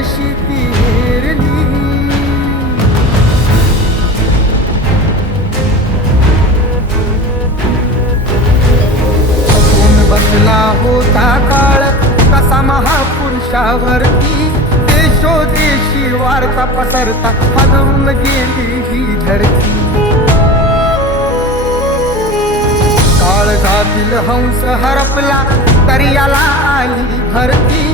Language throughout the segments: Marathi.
कशी ती हेरली. बसला होता काळ कसा महापुरुषावरती, देशोदेशी वार्ता पसरता हलवून गेली ही धरती. काळजातील हंस हरपला तरी याला आली भरती.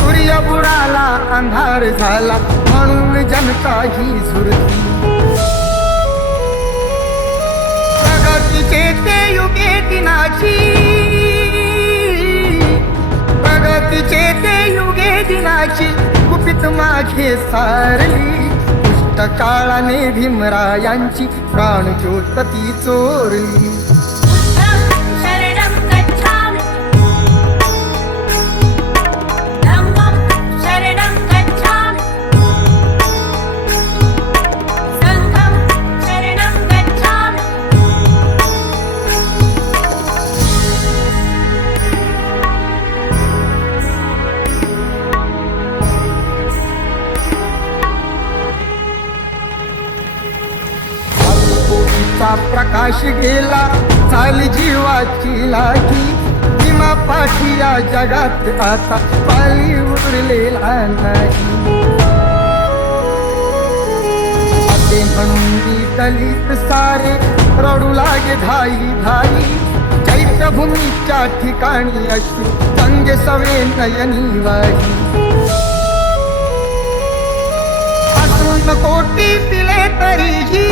सूर्य बुडाला अंधार झाला म्हणून जनता ही झुरती. प्रगतीचे ते युगे दिनाची, प्रगतीचे ते युगे दिनाची गुपित मागे सारली. दुष्ट काळाने भीमरायांची प्राणज्योत ती चोरली. प्रकाश गेला झाली जीवाची लागी. भीमा पाठी या जगात आता पाली उरलेला नाही. असे म्हणून दलित सारे रडू लागे धाई धाई. चैत्यभूमीच्या ठिकाणी अश्रू गंगे सवे नयनी वाही. असून कोटी पिले तरीही,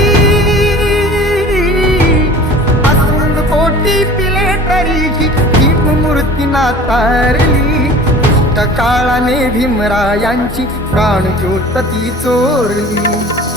कोटी पिले तरीही भीममूर्ती नातारली. दुष्ट काळाने भीमरायांची प्राणज्योत ती चोरली.